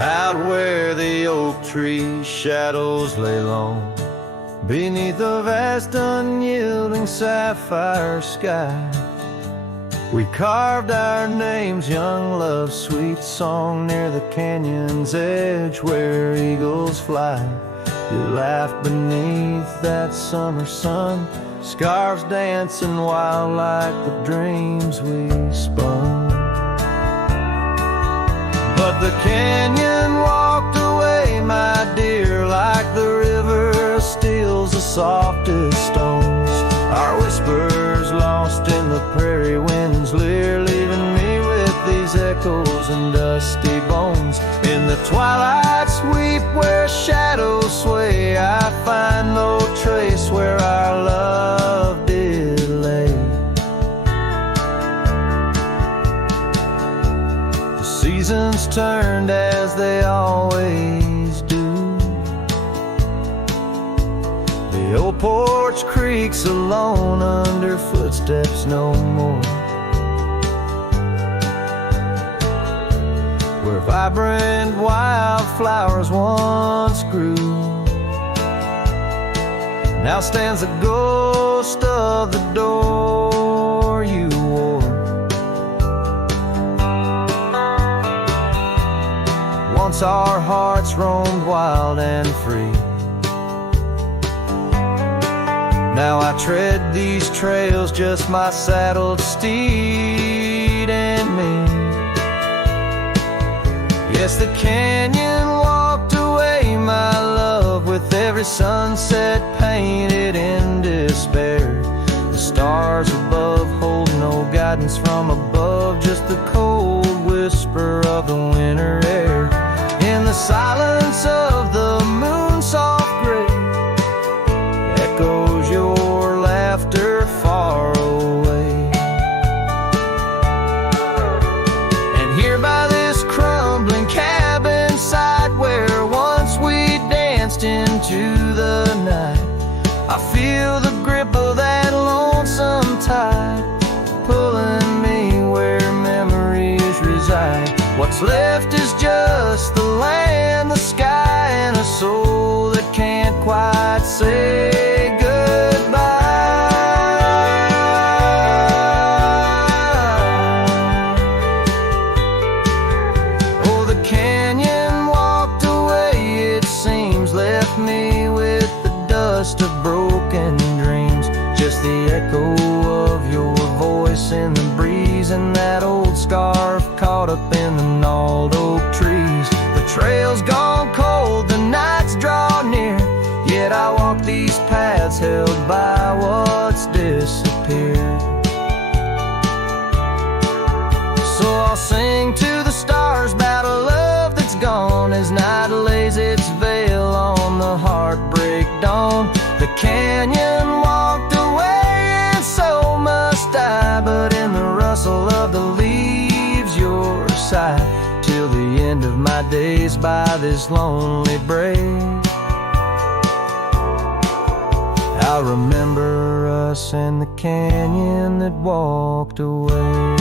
out where the oak tree shadows lay long, beneath a vast unyielding sapphire sky. We carved our names, young love's sweet song, near the canyon's edge where eagles fly. You laughed beneath that summer sun, scarves dancing wild like the dreams we spun. But the canyon walked away, my dear, like the river steals the softest stones. Our whispers lost in the prairie wind's leer, leaving me with these echoes and dusty bones. In the twilight sweep where shadows sway, I find no trace where our love did lay. The seasons turned as they always do. The old porch creaks alone under footsteps no more, where vibrant wildflowers once grew. Now stands the ghost of the door you wore. Once our hearts roamed wild and free. Now I tread these trails, just my saddled steed and me. Yes, the canyon walked away, my love, with every sunset painted in despair. The stars above hold no guidance from above, just the cold whisper of the winter air. In the silence of the moon's soft gray, echoes your laughter far away. And here by this crumbling cabin site, where once we danced into the night, I feel the grip of that lonesome tide, pulling me where memories reside. What's left is just the land, the sky, and a soul that can't quite say goodbye. Oh, the canyon walked away, it seems, left me with the dust of broken dreams, just the echo of your voice in the breeze, and that old scarf caught up in the gnarled oak trees. The trail's gone cold, the nights draw near, yet I walk these paths held by what's disappeared. So I'll sing to the stars about a love that's gone, as night lays its veil on the heartbreak dawn. The canyon walked away, and so must I, but in the rustle of the leaves, your sight, till the end of my days by this lonely brave. I'll remember us in the canyon that walked away.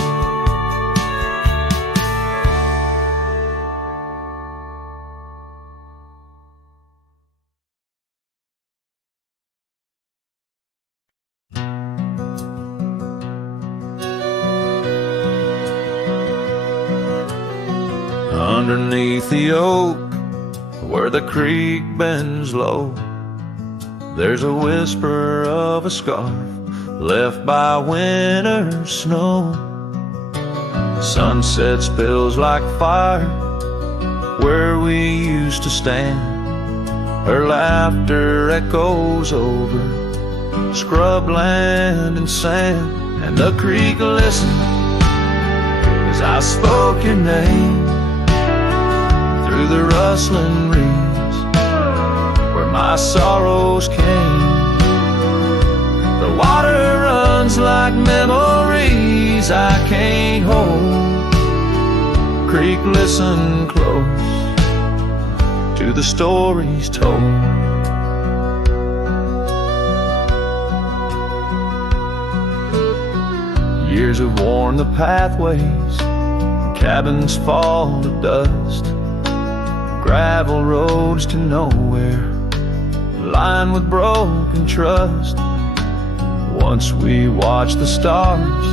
Underneath the oak, where the creek bends low, there's a whisper of a scarf left by winter's snow. Sunset spills like fire where we used to stand. Her laughter echoes over scrubland and sand, and the creek listened as I spoke your name through the rustling reeds where my sorrows came. The water runs like memories I can't hold. Creek, listen close to the stories told. Years have worn the pathways, cabins fall to dust. gravel roads to nowhere, lined with broken trust. Once we watched the stars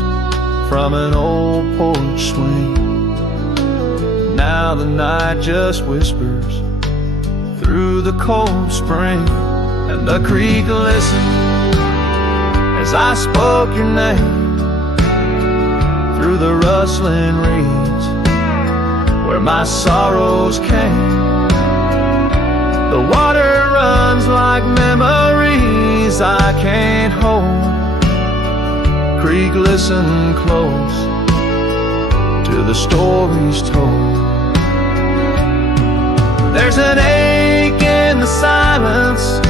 from an old porch swing. Now the night just whispers through the cold spring, and the creek listened as I spoke your name through the rustling reeds where my sorrows came. The water runs like memories I can't hold. Creek, listen close to the stories told. There's an ache in the silence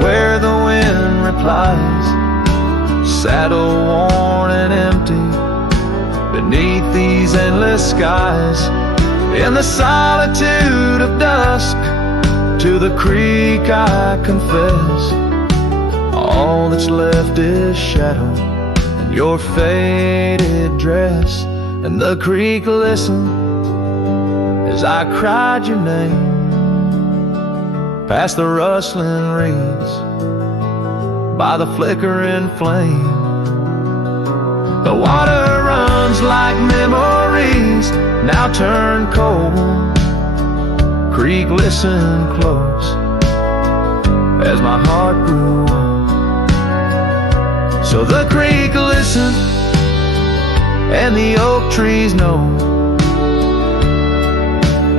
where the wind replies, saddle worn and empty beneath these endless skies. In the solitude of dusk, to the creek I confess, all that's left is shadow and your faded dress. And the creek listened as I cried your name past the rustling reeds by the flickering flame. The water runs like memories now turn cold. Creek, listen close as my heart grew old. So the creek listened and the oak trees know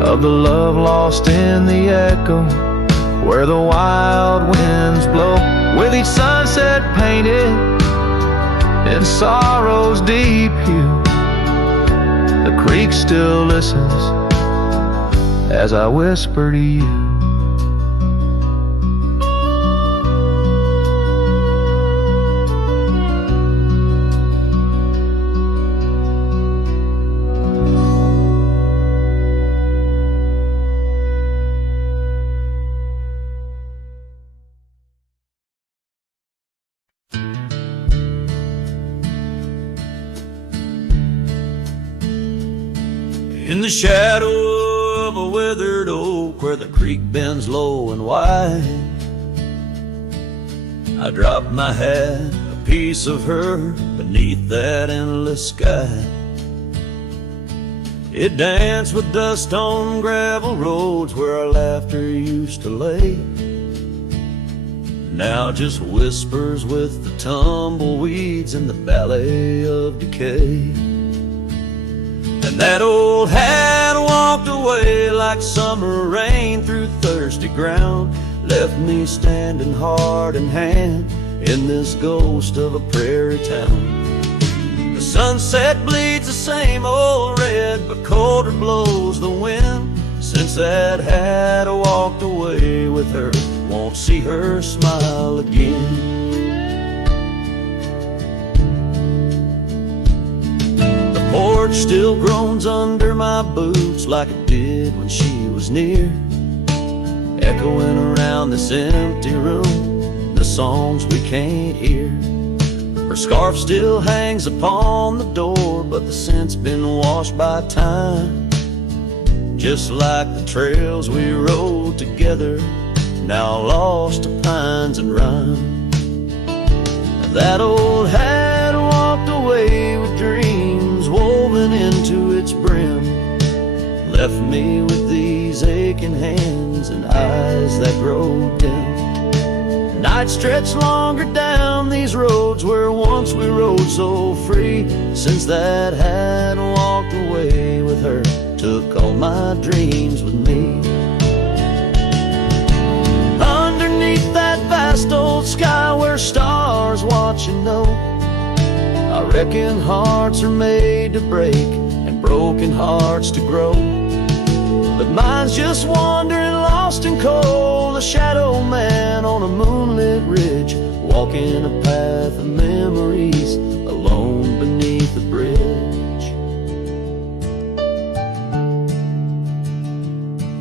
of the love lost in the echo where the wild winds blow. With each sunset painted in sorrow's deep hue, the creek still listens as I whisper to you. In the shadow of a withered oak where the creek bends low and wide, I dropped my hat, a piece of her beneath that endless sky. It danced with dust on gravel roads where our laughter used to lay. Now just whispers with the tumbleweeds in the valley of decay. And that old hat walked away like summer rain through thirsty ground, left me standing heart in hand in this ghost of a prairie town. The sunset bleeds the same old red, but colder blows the wind. Since that hat walked away with her, won't see her smile again. Porch still groans under my boots like it did when she was near, echoing around this empty room, the songs we can't hear. Her scarf still hangs upon the door, but the scent's been washed by time, just like the trails we rode together, now lost to pines and rime. That old hat walked away with dreams woven into its brim, left me with these aching hands and eyes that grow dim. Night stretched longer down these roads where once we rode so free. Since that hat walked away with her, took all my dreams with me. Underneath that vast old sky where stars watch and know, I reckon hearts are made to break and broken hearts to grow. But mine's just wandering lost and cold, a shadow man on a moonlit ridge, walking a path of memories alone beneath the bridge.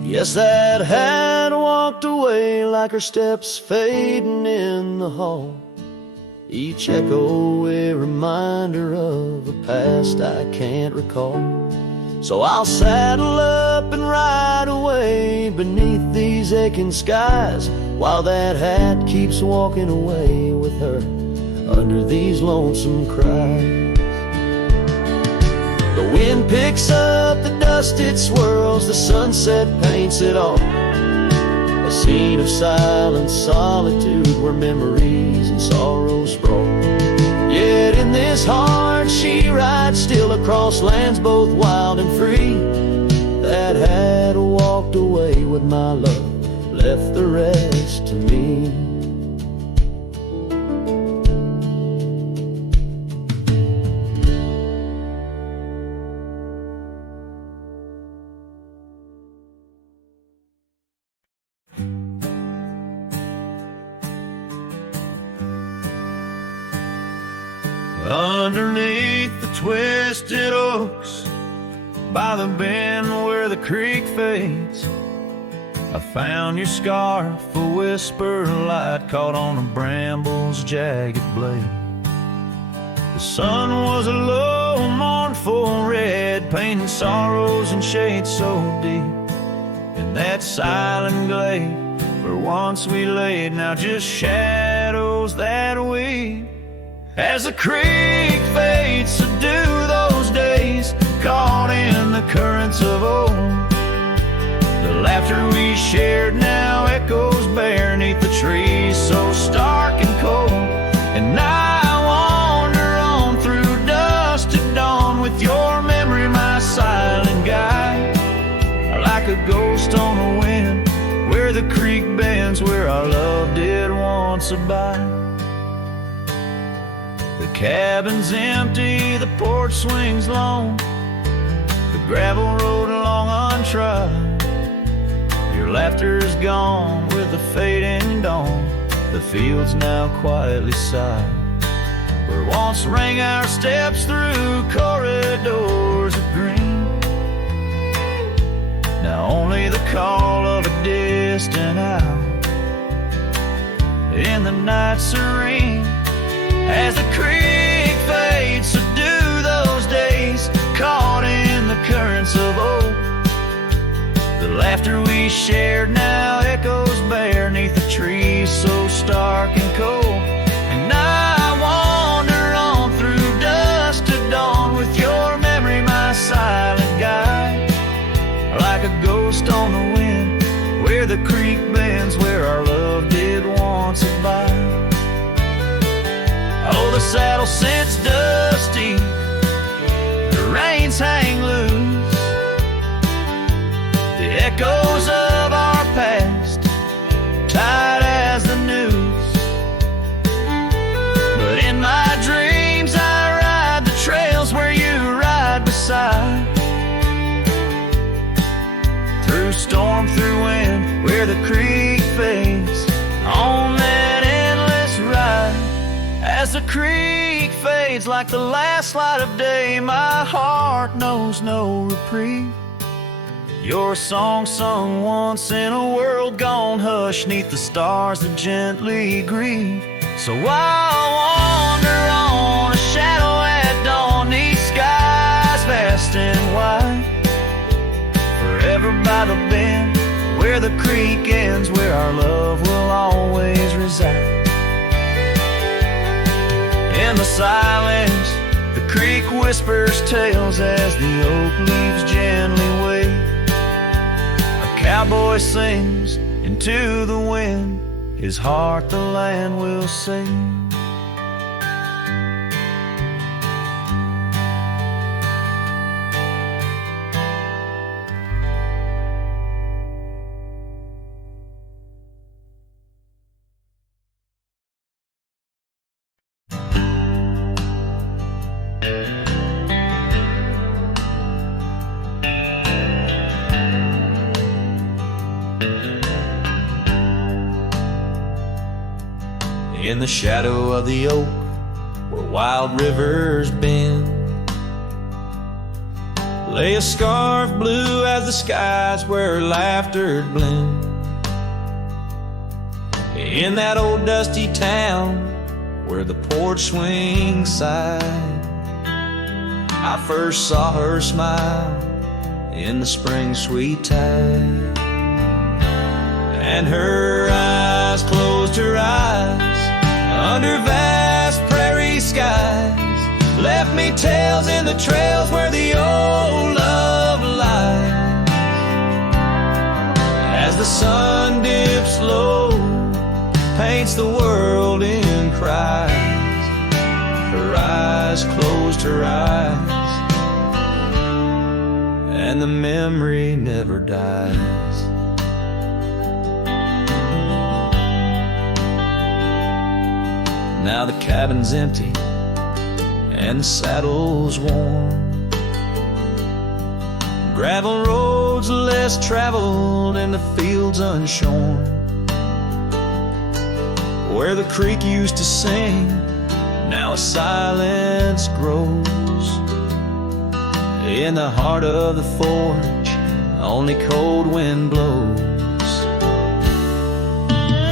Yes, that hat walked away like her steps fading in the hall, each echo a reminder of a past I can't recall. So I'll saddle up and ride away beneath these aching skies, while that hat keeps walking away with her under these lonesome cries. The wind picks up the dust, it swirls, the sunset paints it all, a scene of silent solitude where memories and sorrows sprawl. Yet in this heart she rides still across lands both wild and free. That had walked away with my love, left the rest to me. Underneath the twisted oaks, by the bend where the creek fades, I found your scarf, a whisper of light caught on a bramble's jagged blade. The sun was a low, mournful red, painting sorrows in shades so deep. In that silent glade where once we laid, now just shadows that weep. As the creek fades to do those days, caught in the currents of old, the laughter we shared now echoes bare neath the trees so stark and cold. And I wander on through dusk to dawn with your memory my silent guide, like a ghost on the wind where the creek bends, where our love did once abide. The cabin's empty, the porch swings long, the gravel road along untrod. Your laughter's gone with the fading dawn, the fields now quietly sigh. Where once rang our steps through corridors of green, now only the call of a distant owl in the night serene. As the creek fades to do those days, caught in the currents of old, the laughter we shared now echoes bare neath the trees so stark and cold. And I wander on through dusk to dawn with your memory my silent guide, like a ghost on the wind where the creek bends, where our love did once abide. Oh, the saddle sits dusty, the reins hang loose, the echoes of our past tight as the news. But in my dreams I ride the trails where you ride beside, through storm, through wind, where the creek fades on that endless ride. As the creek fades like the last light of day, my heart knows no reprieve. Your song sung once in a world gone hush, neath the stars that gently grieve. So I'll wander on, a shadow at dawn, neath skies vast and wide, forever by the bend where the creek ends, where our love will always reside. In the silence, the creek whispers tales as the oak leaves gently wave. A cowboy sings into the wind, his heart the land will sing. In the shadow of the oak, where wild rivers bend, lay a scarf blue as the skies where laughter blend. In that old dusty town where the porch swings sighed, I first saw her smile in the spring sweet tide. And her eyes closed her eyes under vast prairie skies, left me tales in the trails where the old love lies. As the sun dips low, paints the world in cries, her eyes closed her eyes, and the memory never dies. Now the cabin's empty and the saddle's warm, gravel roads less traveled and the fields unshorn. Where the creek used to sing, now a silence grows. In the heart of the forge, only cold wind blows.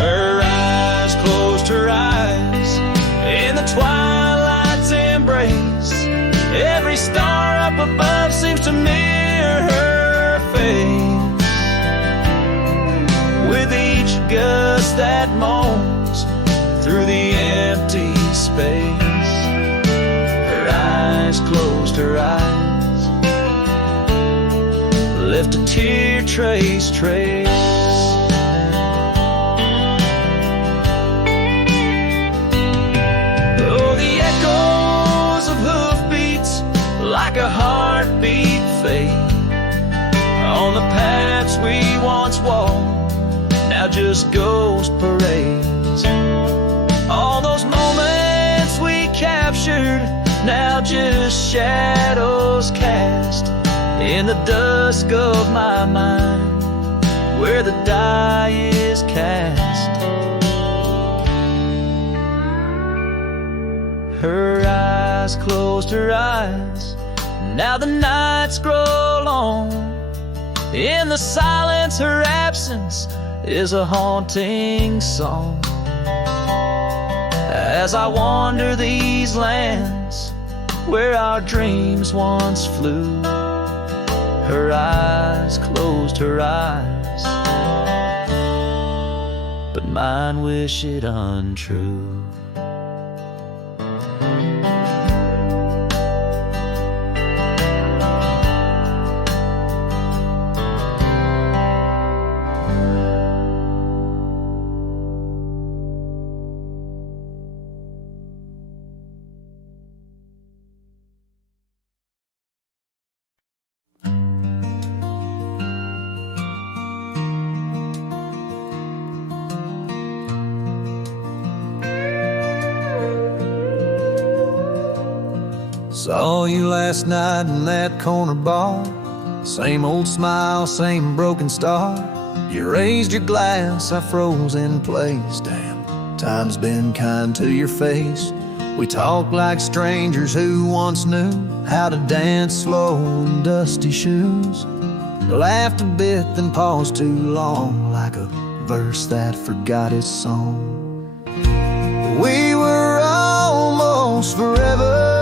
Her eyes closed her eyes in the twilight's embrace. Every star up above seems to mirror her face. With each gust that moans through the empty space, her eyes closed her eyes, left a tear trace. Like a heartbeat fade on the paths we once walked, now just ghost parades. All those moments we captured, now just shadows cast in the dusk of my mind, where the die is cast. Her eyes closed her eyes, now the nights grow long. In the silence, her absence is a haunting song. As I wander these lands where our dreams once flew, her eyes closed her eyes, but mine wish it untrue. Saw you last night in that corner bar, same old smile, same broken star. You raised your glass, I froze in place. Damn, time's been kind to your face. We talked like strangers who once knew how to dance slow in dusty shoes. Laughed a bit, then paused too long, like a verse that forgot its song. We were almost forever,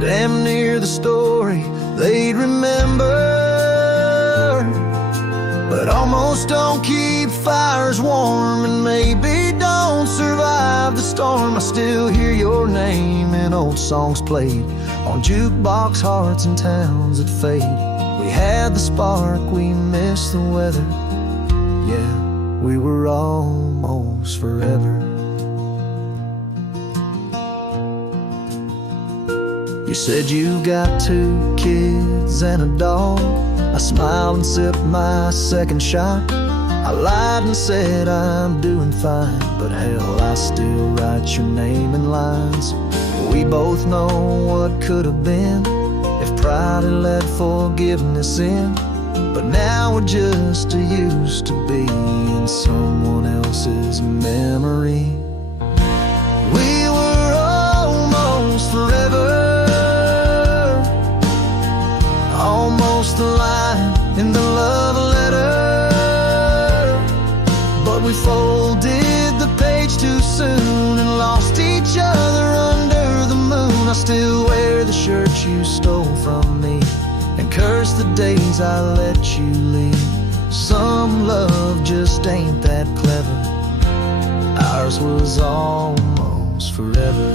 damn near the story they'd remember. But almost don't keep fires warm, and maybe don't survive the storm. I still hear your name in old songs played on jukebox hearts in towns that fade. We had the spark, we missed the weather. Yeah, we were almost forever. You said you got 2 kids and a dog. I smiled and sipped my second shot. I lied and said I'm doing fine, but hell, I still write your name in lines. We both know what could have been if pride had let forgiveness in. But now we're just used to be in someone else's memory. We were almost forever, almost the line in the love letter. But we folded the page too soon and lost each other under the moon. I still wear wear the shirt you stole from me, and curse the days I let you leave. Some love just ain't that clever. Ours was almost forever.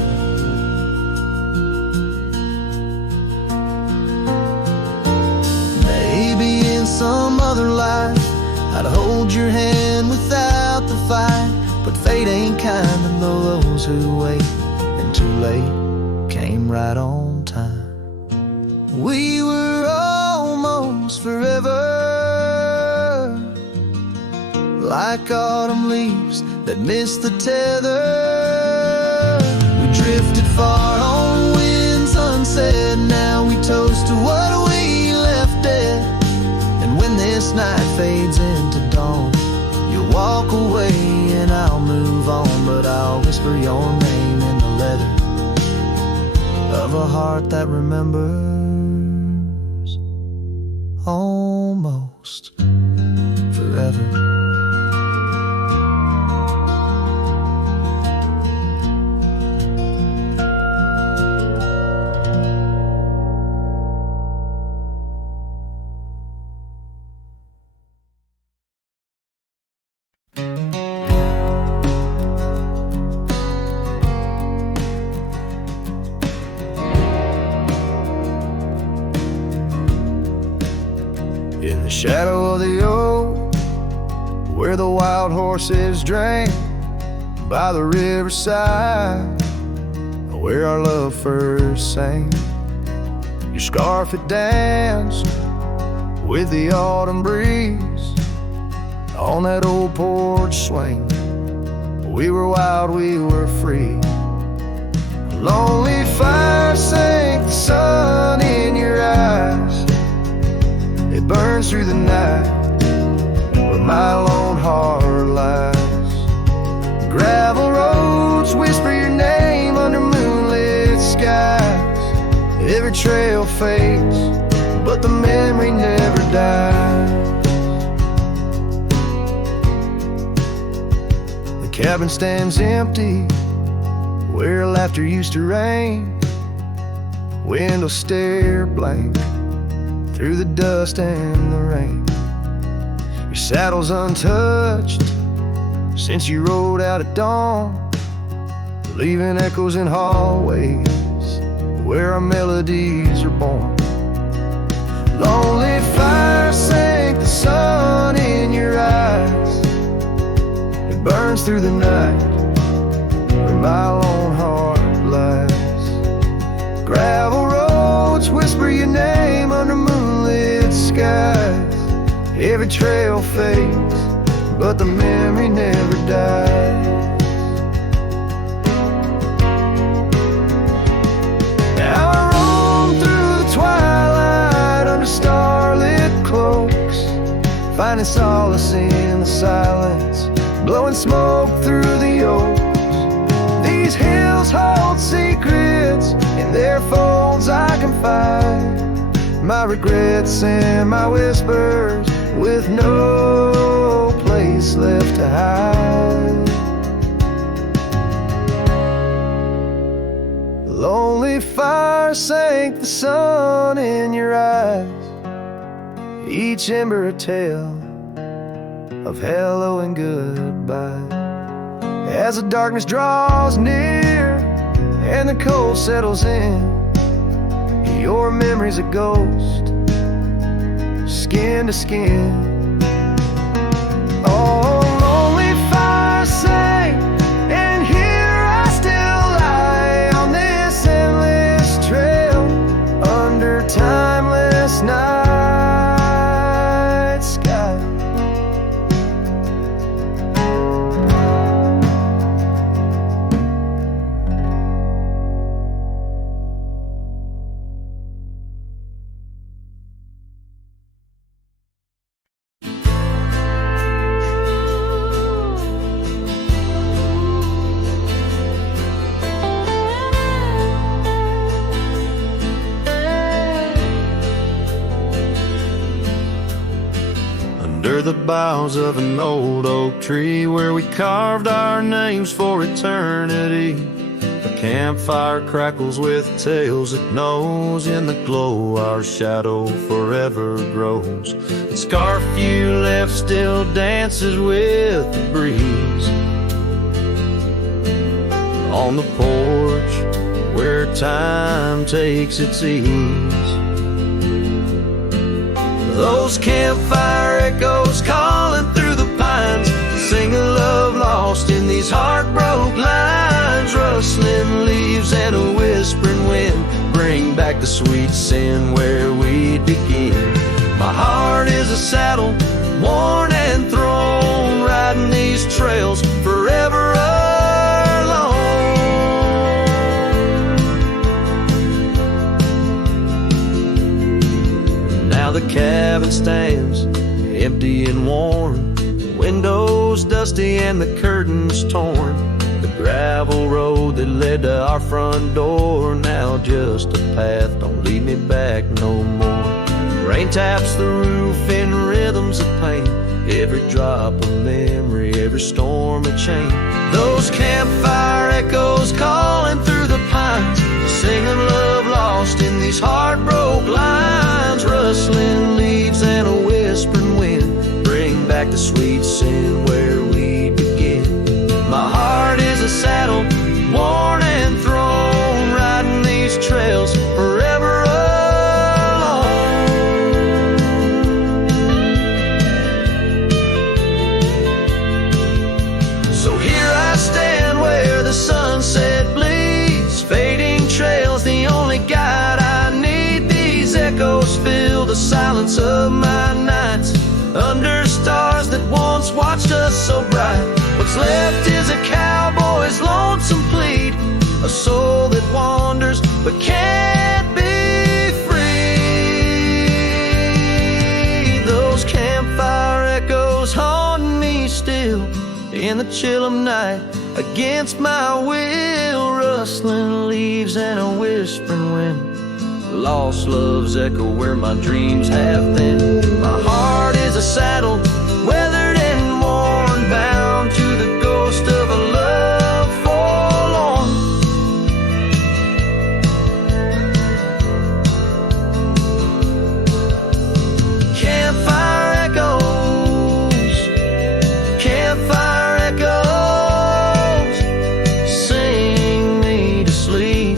Maybe in some other life I'd hold your hand without the fight, but fate ain't kind to those who wait, and too late came right on time. We were almost forever, like autumn leaves that missed the tether. We drifted far on winds unsaid. Now we toast to what we left dead. And when this night fades into dawn, you'll walk away and I'll move on, but I'll whisper your name in the letter of a heart that remembers almost forever. In the shadow of the oak, where the wild horses drank, by the riverside, where our love first sang. Your scarf had danced with the autumn breeze on that old porch swing. We were wild, we were free. A lonely fire sank the sun in your eyes. It burns through the night where my lone heart lies. Gravel roads whisper your name under moonlit skies. Every trail fades, but the memory never dies. The cabin stands empty where laughter used to rain. Windows stare blank through the dust and the rain. Your saddle's untouched since you rode out at dawn, leaving echoes in hallways where our melodies are born. Lonely fire sank the sun in your eyes. It burns through the night where my lone heart lies. Gravel roads whisper your name under moonlit skies. Every trail fades, but the memory never dies. Now I roam through the twilight under starlit cloaks, finding solace in the silence, blowing smoke through the oaks. These hills hold secrets, in their folds I confide my regrets and my whispers, with no place left to hide. Lonely fire sank the sun in your eyes, each ember a tale of hello and goodbye. As the darkness draws near and the cold settles in, your memory's a ghost, skin to skin. Oh, lonely fire sank, and here I still lie on this endless trail under timeless night sky. Under the boughs of an old oak tree, where we carved our names for eternity, a campfire crackles with tales it knows. In the glow our shadow forever grows. The scarf you left still dances with the breeze. On the porch where time takes its ease, those campfire echoes calling through the pines sing a love lost in these heartbroken lines. Rustling leaves and a whispering wind bring back the sweet sin where we begin. My heart is a saddle, worn and thrown, riding these trails forever alone. Now the cabin stands empty and worn, windows dusty and the curtains torn. The gravel road that led to our front door, now just a path, don't lead me back no more. Rain taps the roof in rhythms of pain, every drop of memory, every storm a chain. Those campfire echoes calling through the pines, singing love lost in these heartbroken lines. Rustling leaves and a whispering wind bring back the sweet sin where we begin. My heart is a saddle, worn and thrown, riding these trails forever alone. So here I stand where the sunset bleeds, fading trails the only guide I need. These echoes fill the silence of my nights, under stars that once watched us so bright. What's left is a cowboy's lonesome plead, a soul that wanders but can't be free. Those campfire echoes haunt me still in the chill of night, against my will. Rustling leaves and a whispering wind, lost love's echo where my dreams have been. My heart is a saddle, weathered and worn, bound to the ghost of a love forlorn. Campfire echoes, campfire echoes, sing me to sleep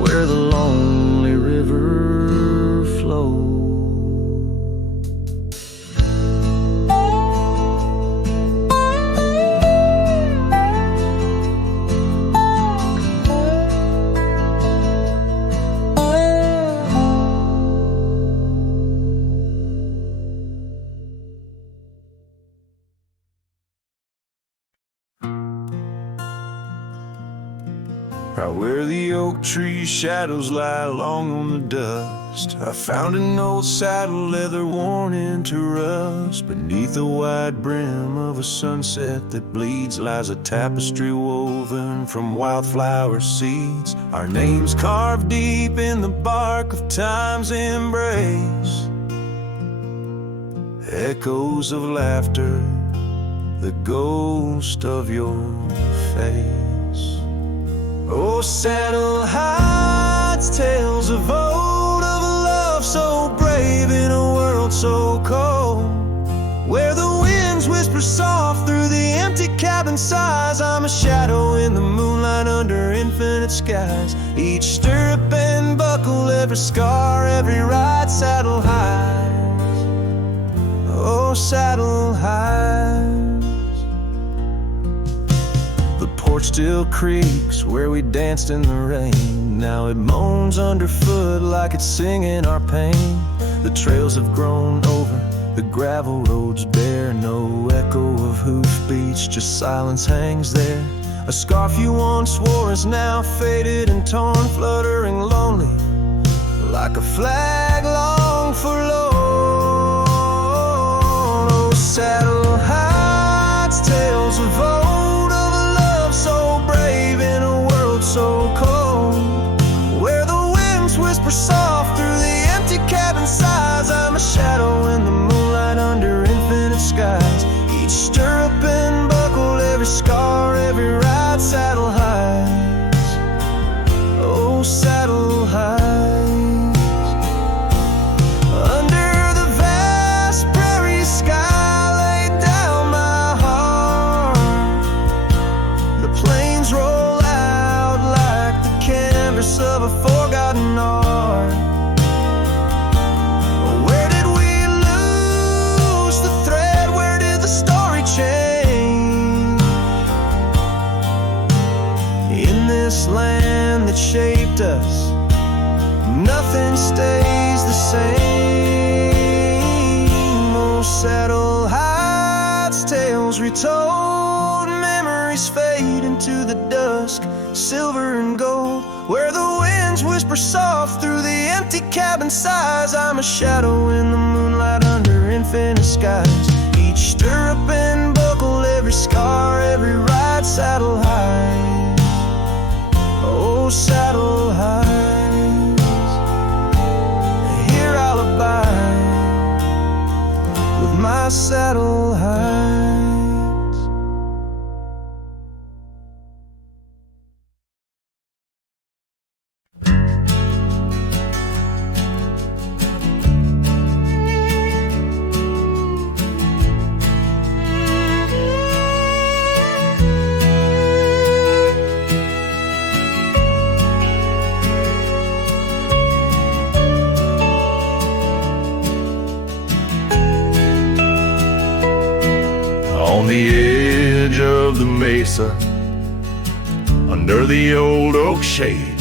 where the lonely river flows. Right where the oak tree shadows lie long on the dust, I found an old saddle leather worn into rust. Beneath the wide brim of a sunset that bleeds lies a tapestry woven from wildflower seeds, our names carved deep in the bark of time's embrace. Echoes of laughter, the ghost of your face. Oh, saddle hides tales of old, of a love so brave in a world so cold, where the winds whisper soft through the empty cabin sighs. I'm a shadow in the moonlight under infinite skies. Each stirrup and buckle, every scar, every ride, saddle hides. Oh, saddle hides. The porch still creaks where we danced in the rain. Now it moans underfoot like it's singing our pain. The trails have grown over, the gravel roads bare. No echo of hoofbeats, just silence hangs there. A scarf you once wore is now faded and torn, fluttering lonely like a flag long forlorn. Oh, saddle hides tales of old, of a love so brave in a world so cold, where the winds whisper soft through the empty cabin sighs. I'm a shadow in the moonlight under infinite skies. Each stirrup and buckle, every scar, every ride, saddle hides. Oh, saddle heights, under the vast prairie sky, lay down my heart. The plains roll out like the canvas of a forgotten art. Where did we lose the thread? Where did the story change? In this land that shaped us, nothing stays the same. Oh, saddle heights, tales retold, memories fade into the dusk, silver and gold. Where the winds whisper soft through the empty cabin sighs, I'm a shadow in the moonlight under infinite skies. Each stirrup and buckle, every scar, every ride, saddle high. Oh, saddle heights, here I'll abide with my saddle heights. On the edge of the mesa, under the old oak shade,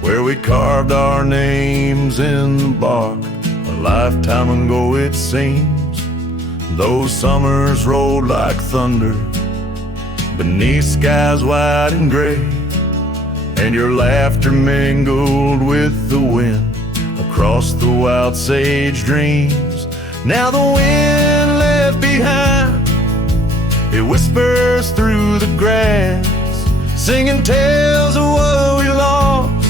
where we carved our names in the bark, a lifetime ago it seems. Those summers rolled like thunder beneath skies wide and gray, and your laughter mingled with the wind across the wild sage dreams. Now the wind left behind, it whispers through the grass, singing tales of what we lost,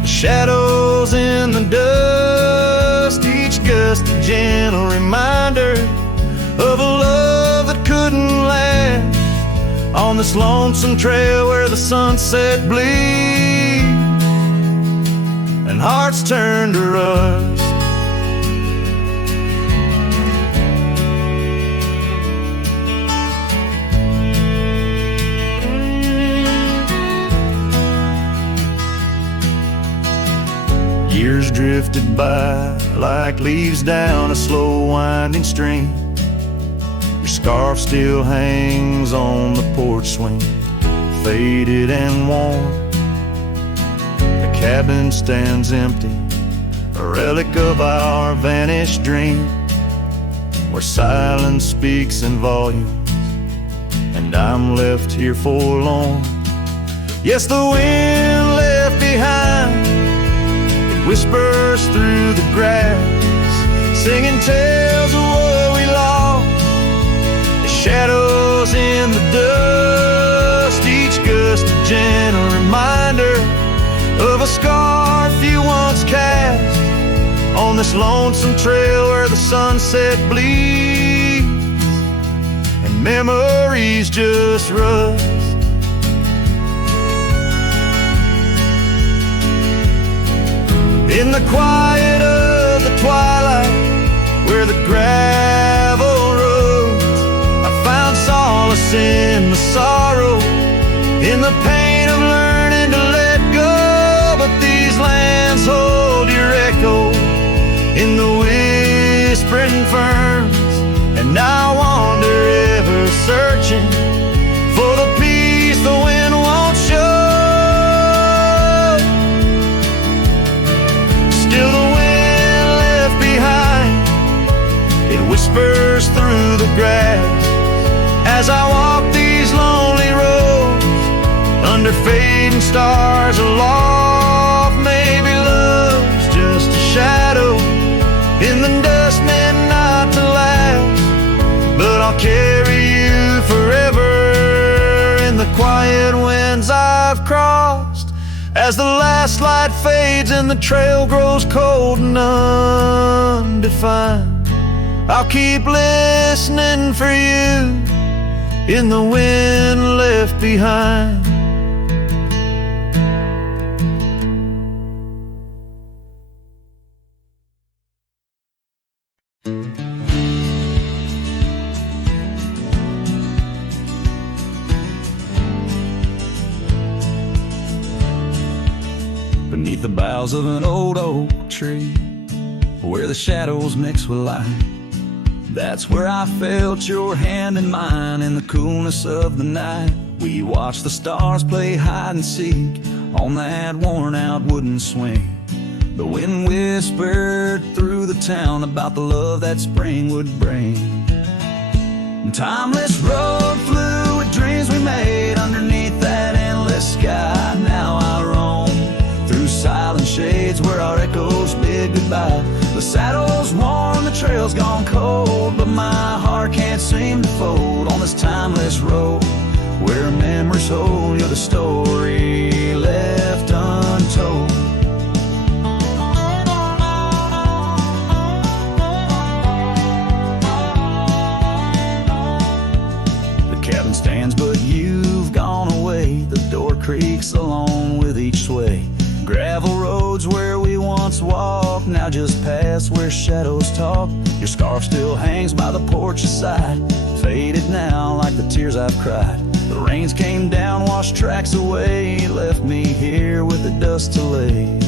the shadows in the dust, each gust a gentle reminder of a love that couldn't last. On this lonesome trail where the sunset bleeds and hearts turn to rust. Years drifted by like leaves down a slow winding stream. Your scarf still hangs on the porch swing, faded and worn. The cabin stands empty, a relic of our vanished dream, where silence speaks in volumes, and I'm left here forlorn. Yes, the wind left behind, whispers through the grass, singing tales of what we lost, the shadows in the dust, each gust a gentle reminder of a scarf you once cast on this lonesome trail where the sunset bleeds and memories just rust. In the quiet of the twilight, where the gravel roads, I found solace in the sorrow, in the pain of learning to let go. But these lands hold your echo in the whispering ferns, and I wander ever searching for the peace the wind won't show. Still the wind left behind, it whispers through the grass as I walk these lonely roads under fading stars aloft. Maybe love's just a shadow in the dust meant not to last, but I'll carry you forever in the quiet winds I've crossed. As the last light fades and the trail grows cold and undefined, I'll keep listening for you in the wind left behind. beneath the boughs of an old oak tree, where the shadows mix with light. That's where I felt your hand in mine in the coolness of the night. We watched the stars play hide and seek on that worn out wooden swing. The wind whispered through the town about the love that spring would bring. Timeless road flew with dreams we made underneath that endless sky. Now I roam through silent shades where our echoes bid goodbye. The saddle's worn, the trail's gone cold, but my heart can't seem to fold on this timeless road where memories hold. You're the story left untold. Cabin stands, but you've gone away. The door creaks along with each sway. Gravel roads where we once walked, now just past where shadows talk. Your scarf still hangs by the porch's side, faded now like the tears I've cried. The rains came down, washed tracks away, left me here with the dust to lay.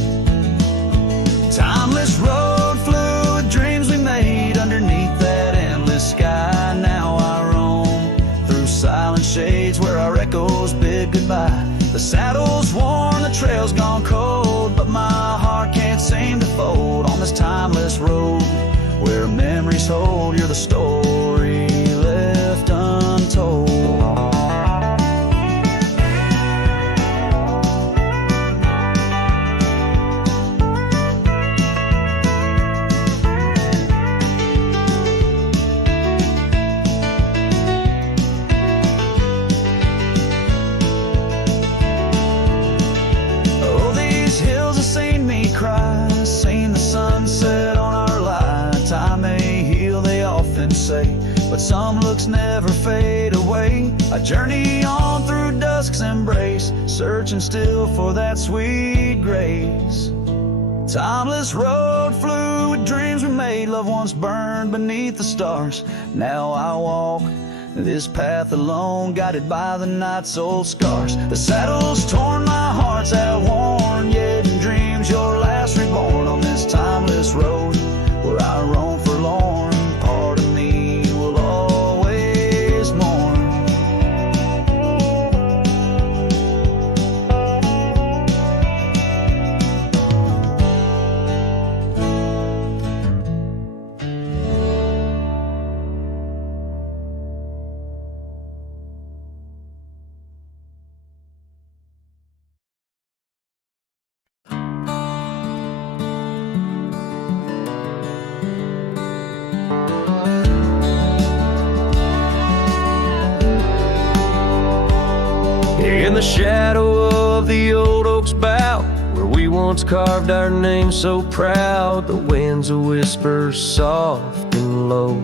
Timeless road flew with dreams we made underneath that endless sky. Now I roam through silent shades where our echoes bid goodbye. The saddle's worn, the trail's gone cold, but my heart can't seem to fold on this timeless road where memories hold. You're the story left untold. But some looks never fade away. I journey on through dusk's embrace, searching still for that sweet grace. Timeless road flew with dreams we made. Love once burned beneath the stars. Now I walk this path alone, guided by the night's old scars. The saddle's torn, my heart's outworn, yet in dreams your last reborn on this timeless road where I roam forlorn. Part of me will always mourn. In the shadow of the old oak's bough, where we once carved our name so proud, the wind's a whisper soft and low.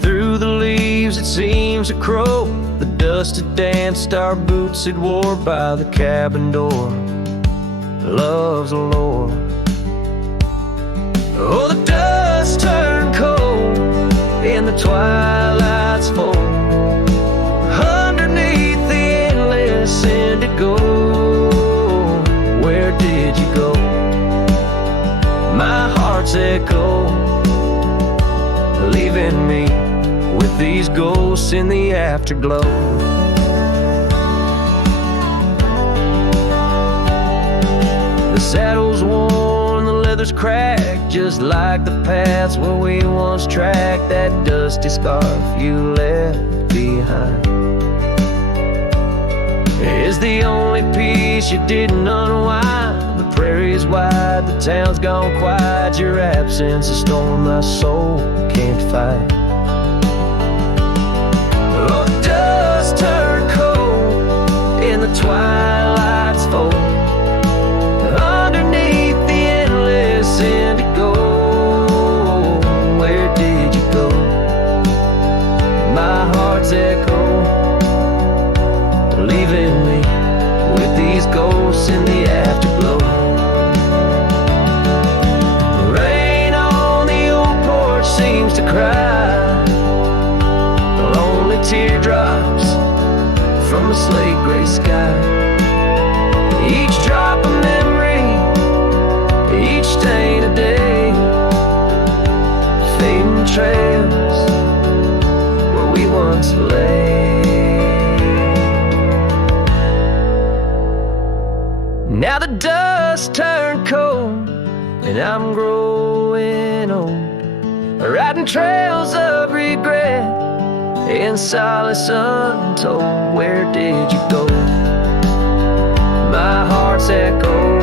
Through the leaves it seems to crow, the dust had danced our boots had wore by the cabin door. Love's a lure. Oh, the dust turned cold in the twilight's fold. Indigo, where did you go? My heart's echo, leaving me with these ghosts in the afterglow. The saddle's worn, the leather's cracked, just like the paths where we once tracked. That dusty scarf you left behind is the only piece you didn't unwind. The prairie's wide, the town's gone quiet. Your absence, a storm my soul can't fight. Oh, the dust turned cold in the twilight's fold. Underneath the endless indigo, where did you go? My heart's echo, leaving me with these ghosts in the afterglow. Rain on the old porch seems to cry, lonely teardrops from a slate gray sky. Now the dust turned cold, and I'm growing old, riding trails of regret and solace untold. Where did you go? My heart's echo,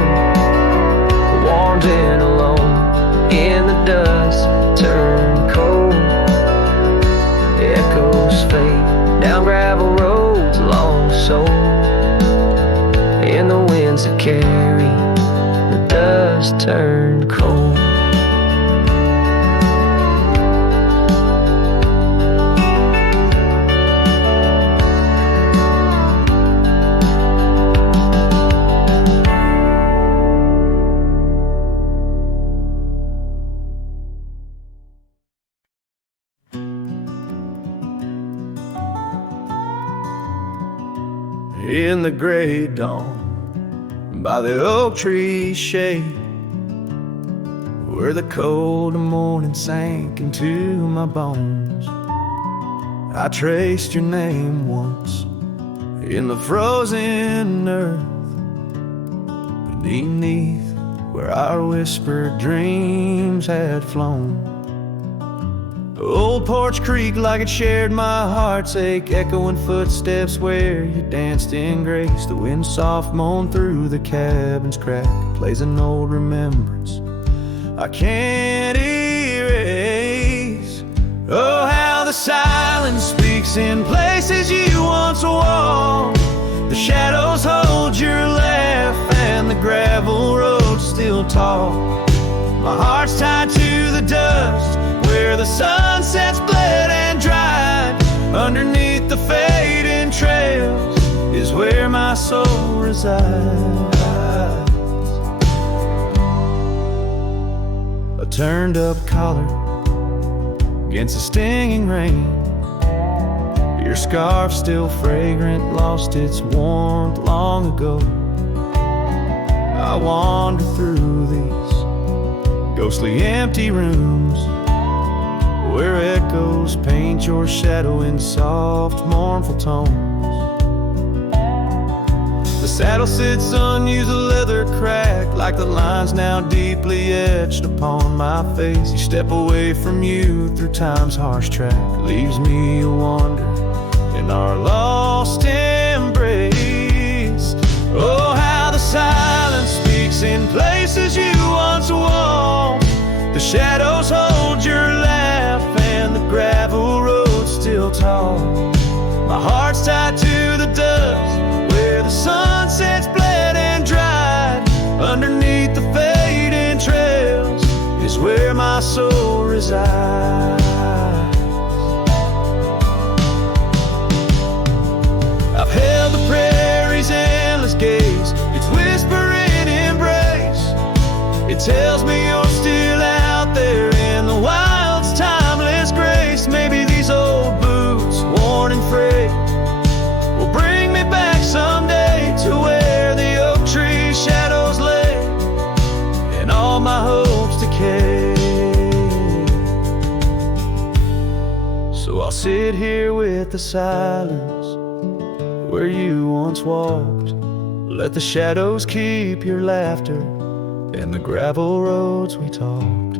warmed and alone, in the dust turned cold. Echoes fade down gravel roads long so, and the winds that carry the dust turned cold. In the gray dawn, by the oak tree shade, where the cold morning sank into my bones, I traced your name once in the frozen earth, beneath where our whispered dreams had flown. Old Porch Creek like it shared my heart's ache, echoing footsteps where you danced in grace. The wind soft moaned through the cabin's crack, plays an old remembrance I can't erase. Oh, how the silence speaks in places you once walked. The shadows hold your laugh and the gravel road still talk. My heart's tied to the dust where the sunsets bled and dried. Underneath the fading trails is where my soul resides. A turned up collar against the stinging rain, your scarf still fragrant, lost its warmth long ago. I wander through these ghostly empty rooms where echoes paint your shadow in soft, mournful tones. The saddle sits unused, the leather cracked, like the lines now deeply etched upon my face. You step away from you through time's harsh track, leaves me a wander in our lost embrace. Oh, how the silence speaks in places you once walked. The shadows hold your laugh and the gravel road still tall. My heart's tied to the dust where the sunsets bled and dried. Underneath the fading trails is where my soul resides. I've held the prairie's endless gaze, its whispering embrace. It tells me you're still out there in the wild's timeless grace. Maybe these old boots, worn and frayed, will bring me back someday to where the oak tree shadows lay and all my hopes decay. So I'll sit here with the silence where you once walked. Let the shadows keep your laughter and the gravel roads we talked.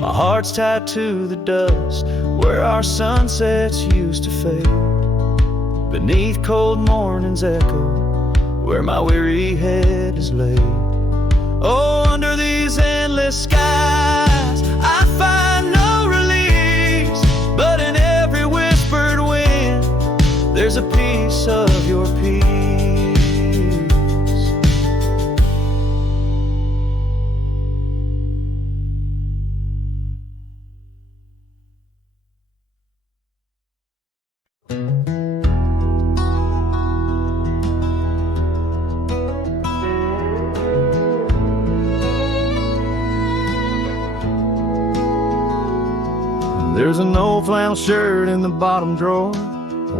My heart's tied to the dust where our sunsets used to fade. Beneath cold morning's echo where my weary head is laid. Oh, under these endless skies I find no release, but in every whispered wind there's a piece of your peace. There's an old flannel shirt in the bottom drawer,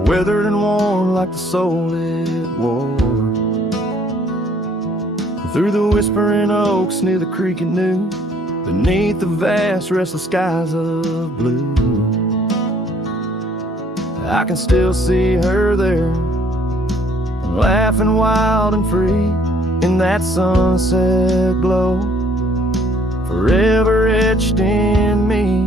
withered and worn like the soul it wore. Through the whispering oaks near the creek it knew, beneath the vast restless skies of blue, I can still see her there, laughing wild and free, in that sunset glow, forever etched in me.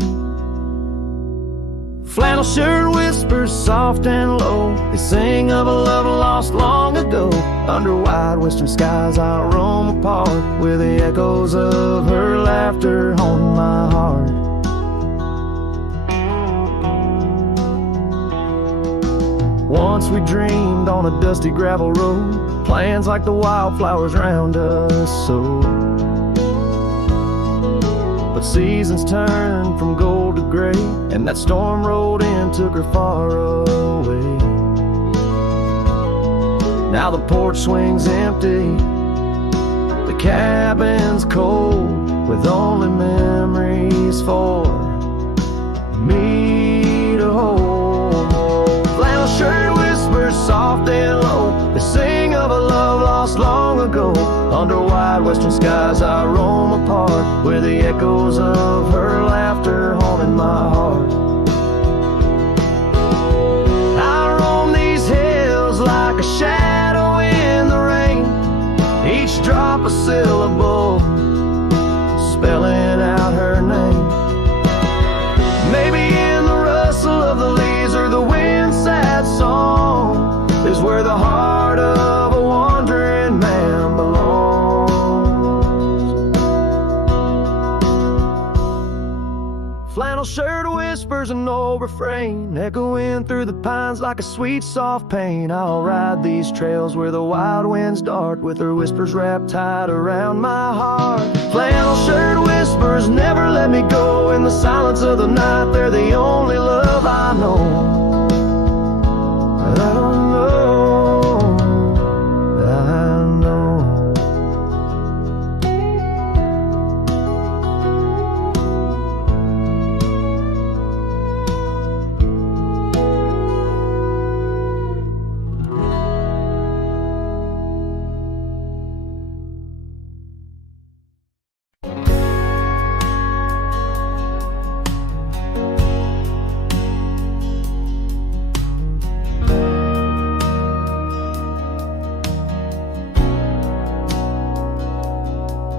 Flannel shirt whispers soft and low, they sing of a love lost long ago. Under wide western skies I'll roam apart, with the echoes of her laughter haunting my heart. Once we dreamed on a dusty gravel road, plans like the wildflowers round us so. But seasons turned from gold to gray, and that storm rolled in, took her far away. Now the porch swings empty, the cabin's cold, with only memories for me to hold. Flannel shirt whispers soft and low, they sing of a love lost long ago. Under wide western skies I roam apart, where the echoes of her laughter haunting my heart. I roam these hills like a shadow in the rain, each drop a syllable, spelling out her name. Maybe in the rustle of the leaves or the wind's sad song is where the heart of a wandering man belongs. Flannel shirt whispers an old refrain, echoing through the pines like a sweet soft pain. I'll ride these trails where the wild winds dart, with her whispers wrapped tight around my heart. Flannel shirt whispers never let me go, in the silence of the night they're the only love I know. I don't know, I know.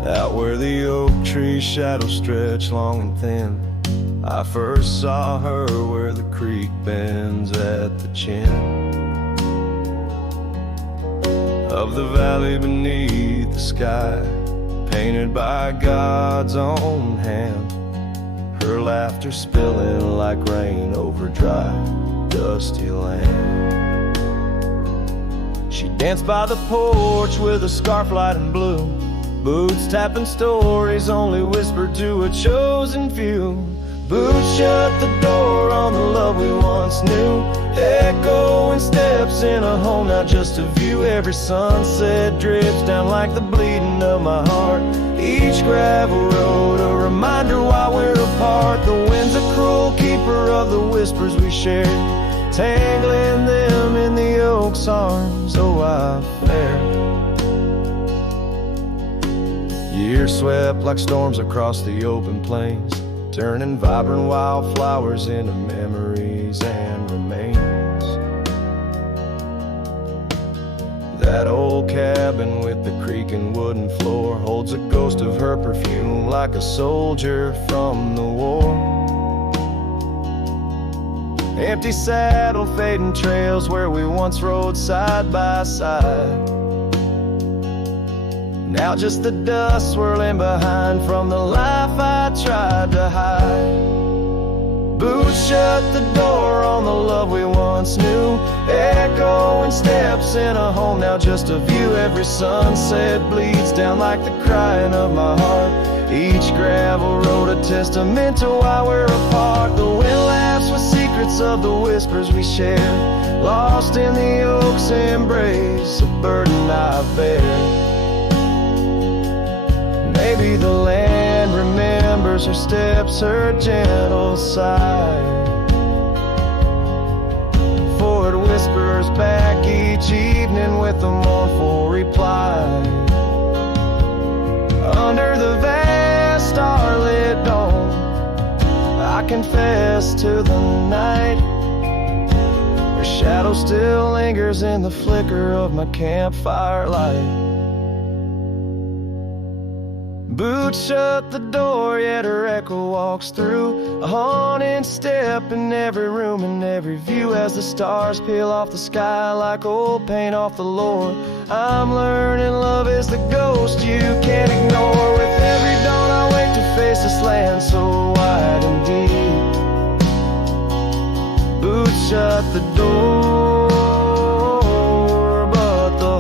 Out where the oak tree shadows stretch long and thin, I first saw her where the creek bends at the chin of the valley beneath the sky, painted by God's own hand. Her laughter spilling like rain over dry, dusty land. She danced by the porch with a scarf light and blue, boots tapping stories only whispered to a chosen few. Boots shut the door on the love we once knew, echoing steps in a home, not just a view. Every sunset drips down like the bleeding of my heart, each gravel road a reminder why we're apart. The wind's a cruel keeper of the whispers we shared, tangling them in the oak's arms. Oh, I fared. Years swept like storms across the open plains, turning vibrant wildflowers into memories and remains. That old cabin with the creaking wooden floor holds a ghost of her perfume, like a soldier from the war. Empty saddle, fading trails where we once rode side by side, now just the dust swirling behind from the life I tried to hide. Boots shut the door on the love we once knew, echoing steps in a home, now just a view. Every sunset bleeds down like the crying of my heart, each gravel road a testament to why we're apart. The wind laughs with secrets of the whispers we shared, lost in the oak's embrace, a burden I bear. Maybe the land remembers her steps, her gentle sigh, for it whispers back each evening with a mournful reply. Under the vast starlit dome, I confess to the night, her shadow still lingers in the flicker of my campfire light. Boots shut the door, yet her echo walks through. A haunting step in every room and every view, as the stars peel off the sky like old paint off the Lord. I'm learning love is the ghost you can't ignore. With every dawn I wake to face this land so wide and deep. Boots shut the door, but the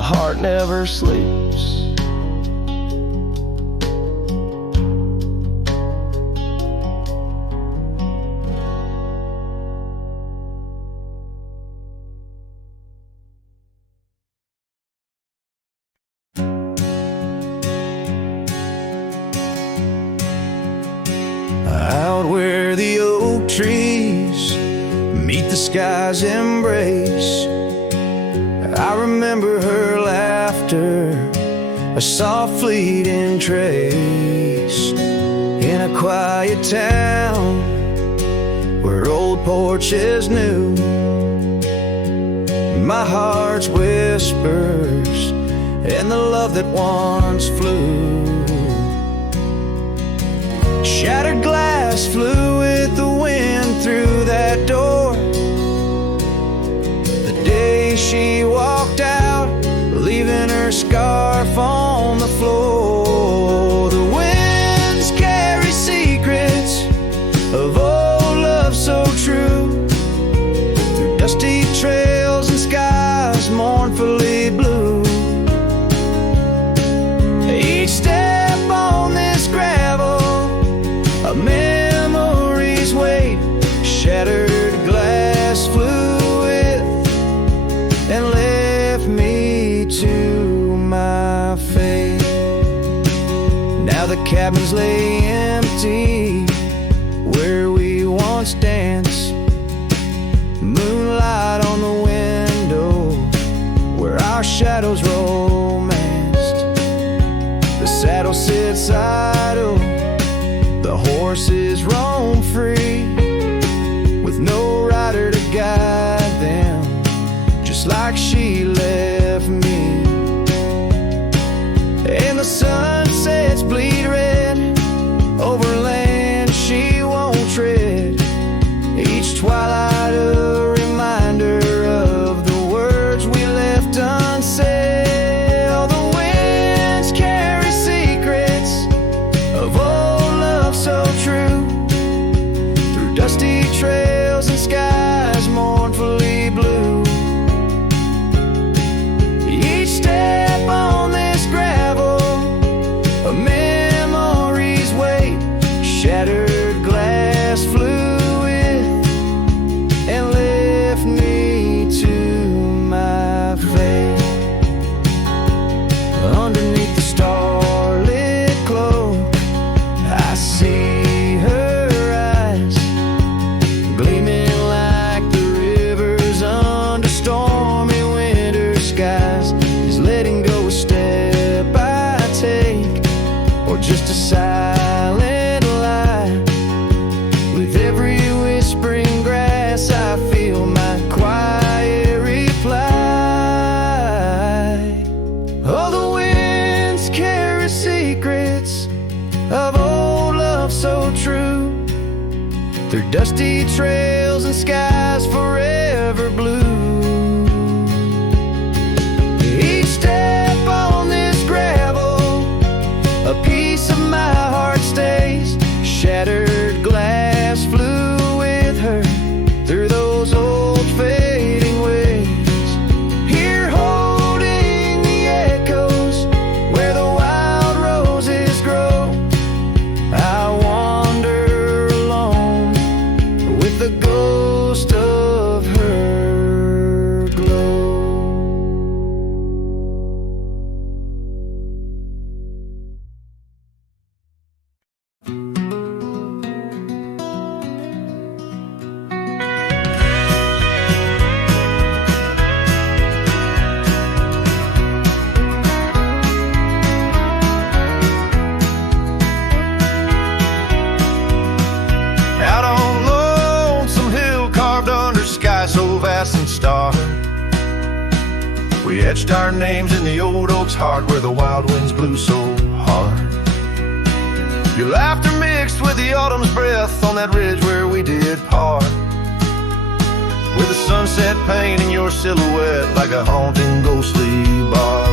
heart never sleeps. Out where the oak trees meet the sky's embrace, I remember her laughter, a soft fleeting trace. In a quiet town where old porches new, my heart's whispers and the love that once flew. Shattered glass flew with the wind through that door the day she walked out, leaving her scarf on the floor. The winds carry secrets of old love so true, through dusty trails and skies mournfully blue. Each step on this gravel, a memory's weight, shattered glass flew with and left me to my fate. Now the cabins lay empty where we once danced, moonlight on the window where our shadows romanced. The saddle sits idle, the horses roam free, with no rider to guide them, just like she left me. And the sunsets bleed red over land she won't tread, each twilight a reminder of the words we left unsaid. All the winds carry secrets of old love so true, through dusty trails and skies mournfully blue. Each step on this gravel, a memory's weight, shattered glass flew with and left me to my fate. Underneath the starlit cloak, I see her eyes, gleaming like the rivers under stormy winter skies. Is letting go a step I take, or just a silent lie? With every whispering grass I feel my quiet reply. Oh, the winds carry secrets of old love so true, through dusty trails and skies forever blue. Each step on this gravel, a piece of my heart stays, shattered glass flew with her through those old fading ways. Here holding the echoes where the wild roses grow, I wander alone with the ghost of her We etched our names in the old oak's heart where the wild winds blew so hard. Your laughter mixed with the autumn's breath on that ridge where we did part, with the sunset painting your silhouette like a haunting ghostly bar.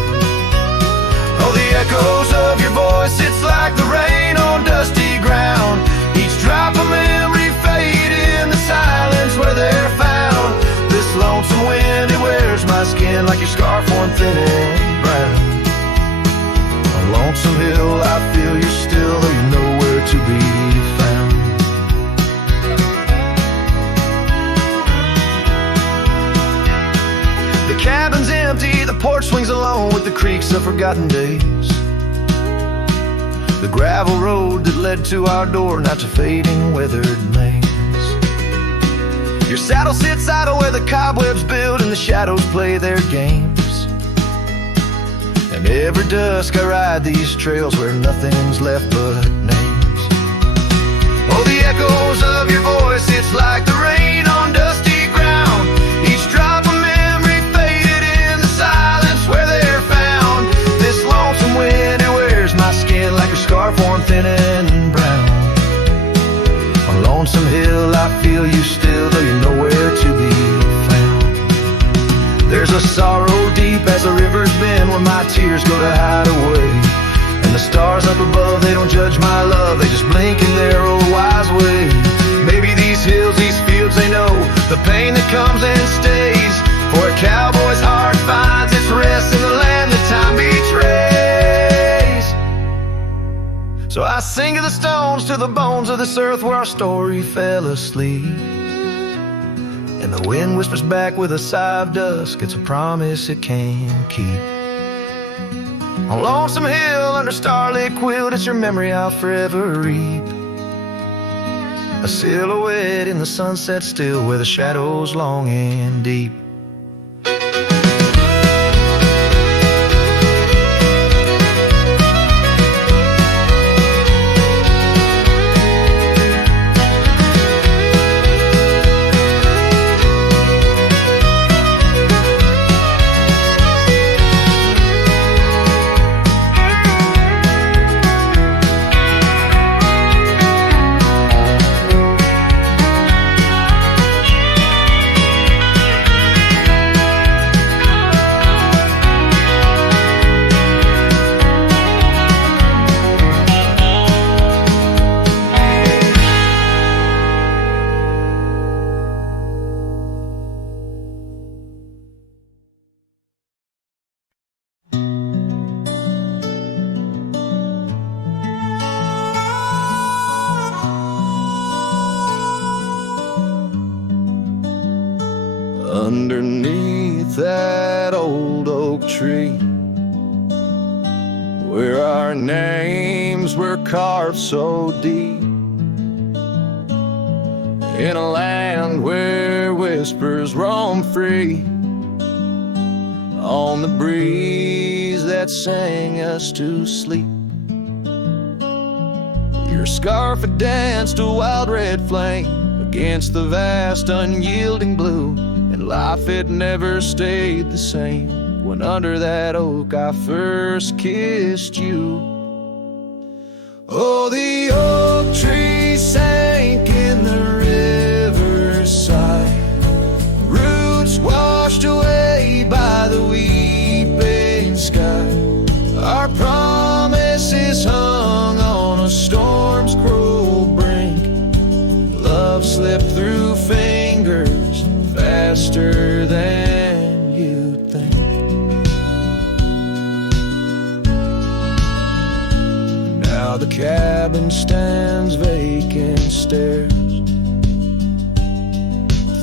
Oh, the echoes of your voice, it's like the rain on dusty ground. Each drop of memory fade in the silence where they're found. This lonesome wind, it wears my skin like your scarf worn thin and brown. On Lonesome Hill, I feel you still, though you're nowhere to be found. The cabin's empty, the porch swings alone with the creaks of forgotten days. The gravel road that led to our door, now it's a fading, weathered maze. Your saddle sits idle where the cobwebs build and the shadows play their games. And every dusk I ride these trails where nothing's left but names. Oh, the echoes of your voice, it's like the rain on dusty ground. Each drop of memory faded in the silence where they're found. This lonesome wind, it wears my skin like a scarf worn thin and brown. On Lonesome Hill, I feel you still, though you're nowhere to be found. There's a sorrow deep as the river's bend where my tears go to hide away. And the stars up above, they don't judge my love, they just blink in their old wise way. Maybe these hills, these fields, they know the pain that comes and stays. For a cowboy's heart finds its rest in the land that time betrays. So I sing to the stones, to the bones of this earth where our story fell asleep. And the wind whispers back with a sigh of dusk, it's a promise it can't keep. On Lonesome Hill, under starlit quilt, it's your memory I'll forever reap. A silhouette in the sunset still, where the shadows long and deep. Underneath that old oak tree, where our names were carved so deep, in a land where whispers roam free, on the breeze that sang us to sleep. Your scarf had danced a wild red flame against the vast unyielding blue, and life had never stayed the same when under that oak I first kissed you. Oh, the oak tree sank in the riverside, roots washed away by the weeping sky. Our promises hung on a storm's cruel brink. Love slipped through fingers faster than you'd think. Now the cabin stands vacant, stares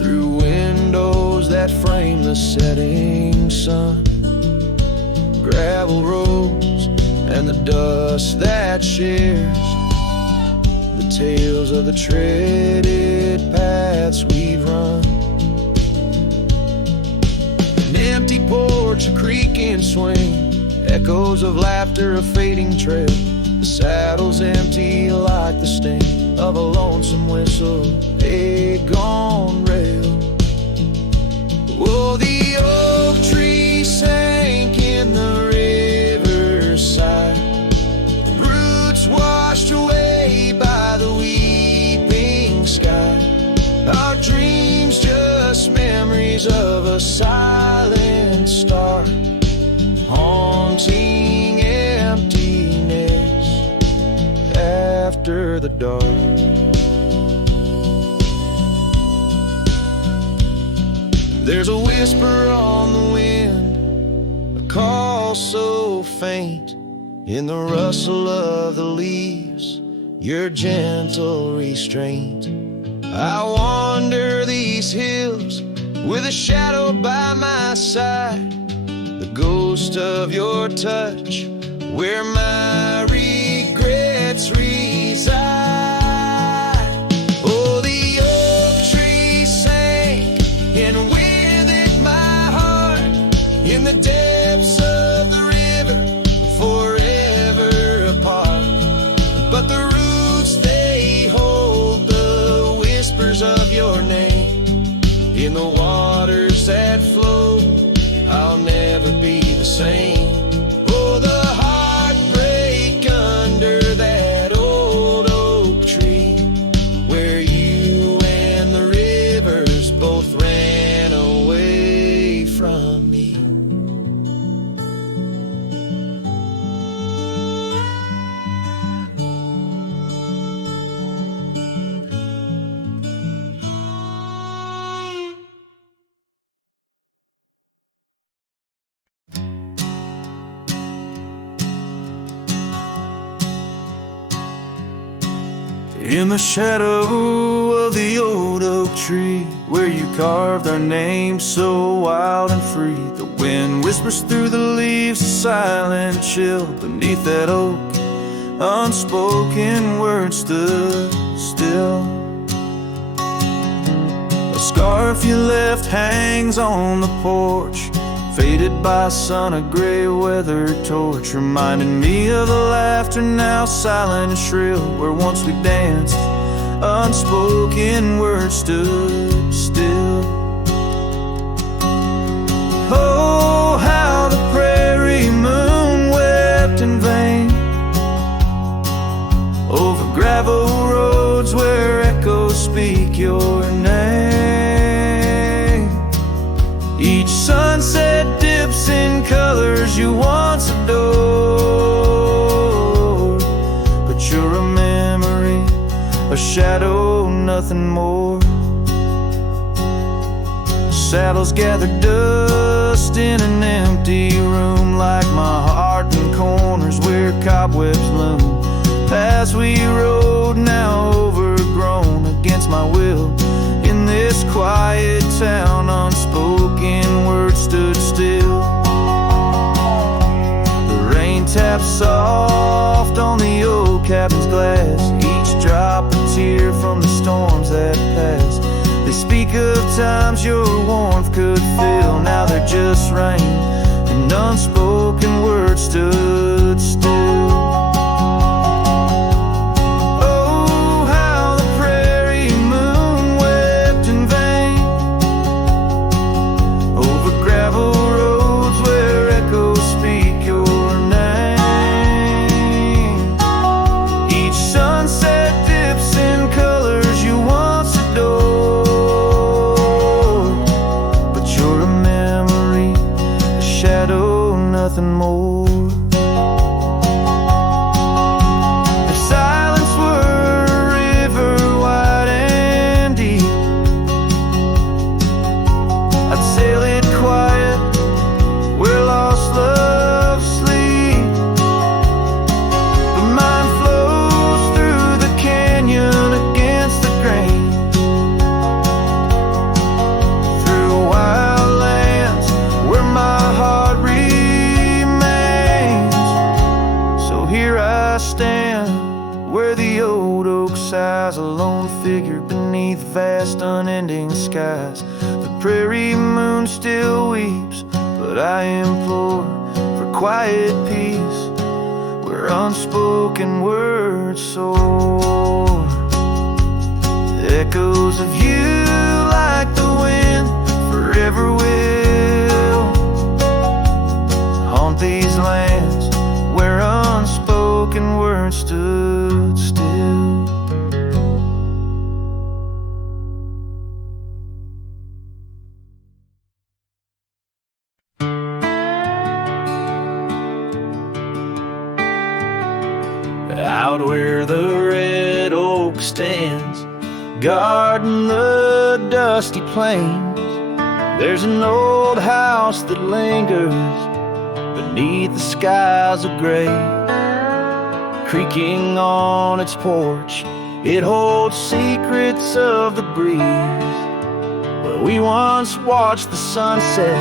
through windows that frame the setting sun, gravel roads and the dust that shares the tales of the treaded paths we've run. An empty porch, a creaking swing, echoes of laughter, a fading trail. The saddle's empty like the sting of a lonesome whistle, a gone rail. Oh, the oak tree sang after the dark. There's a whisper on the wind, a call so faint, in the rustle of the leaves, your gentle restraint. I wander these hills with a shadow by my side, the ghost of your touch, where my regrets reside. Oh, the oak tree sank, and with it my heart, in the depths of the river, forever apart. But the roots, they hold the whispers of your name, in the waters that flow, I'll never be the same. Oh, the heartbreak under that old oak tree, where you and the rivers both ran away from me. In the shadow of the old oak tree, where you carved our names so wild and free, the wind whispers through the leaves, a silent chill beneath that oak. Unspoken words stood still. A scarf you left hangs on the porch, faded by sun, a gray weathered torch, reminding me of the laughter now silent and shrill, where once we danced, unspoken words stood still. Oh, how the prairie moon wept in vain over gravel roads where echoes speak your name. Each sunset dips in colors you once adored, but you're a memory, a shadow, nothing more. Saddles gather dust in an empty room, like my heart in corners where cobwebs loom. Paths we rode, now overgrown against my will. In this quiet town, unspoken words stood still. The rain taps soft on the old cabin's glass, each drop a tear from the storms that passed. They speak of times your warmth could fill, now they're just rain, and unspoken words stood still. Nothing more. If silence were a river wide and deep, I'd sail it quiet where lost love sleep. But mine flows through the canyon against the grain, through wild lands where my heart here I stand, where the old oak sighs, a lone figure beneath vast unending skies. The prairie moon still weeps, but I implore for quiet peace, where unspoken words soar. Echoes of you like the wind forever will haunt these lands where unspoken words stood still. Out where the red stands guarding the dusty plains. There's an old house that lingers beneath the skies of gray. Creaking on its porch, it holds secrets of the breeze, where we once watched the sunset,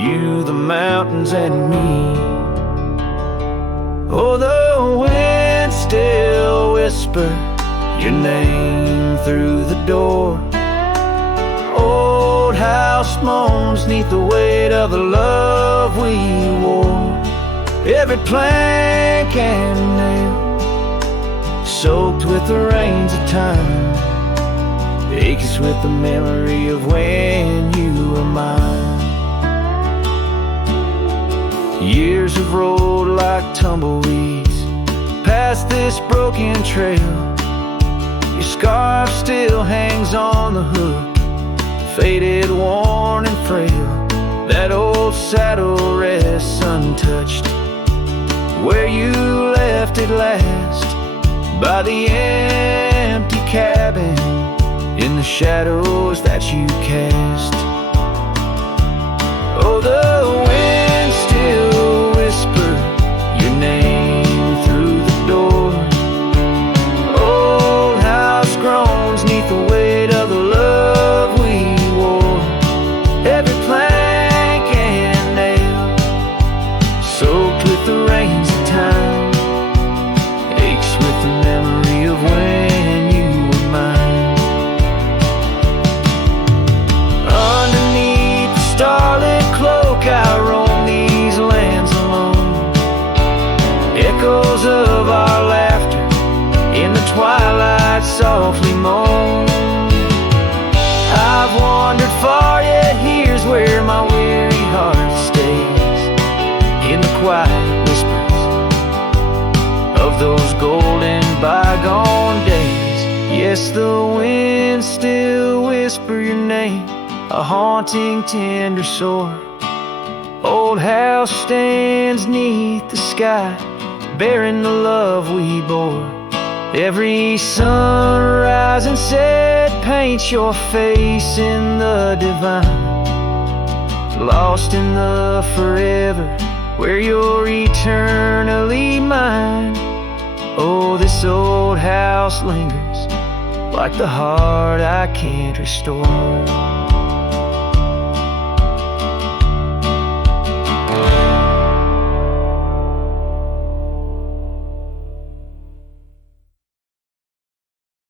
you, the mountains, and me. Oh, the wind still whispers your name through the door. Old house moans neath the weight of the love we wore. Every plank and nail soaked with the rains of time aches with the memory of when you were mine. Years have rolled like tumbleweeds past this broken trail. Your scarf still hangs on the hook, faded, worn, and frail. That old saddle rests untouched where you left it last, by the empty cabin in the shadows that you cast. Oh, the wind still whispers your name through the door. Old house groans neath the weight of the love we wore. Every plank and nail soaked with the rains of time aches with the memory of when you were mine. Underneath the starlit cloak I roam these lands alone. Echoes of our laughter in the twilight softly moan. I've wandered far, yet here's where my weary heart stays, in the quiet whispers of those golden bygone days. Yes, the wind still whispers your name, a haunting tender sore. Old house stands neath the sky, bearing the love we bore. Every sunrise and set paints your face in the divine, lost in the forever where you're eternally mine. Oh, this old house lingers like the heart I can't restore.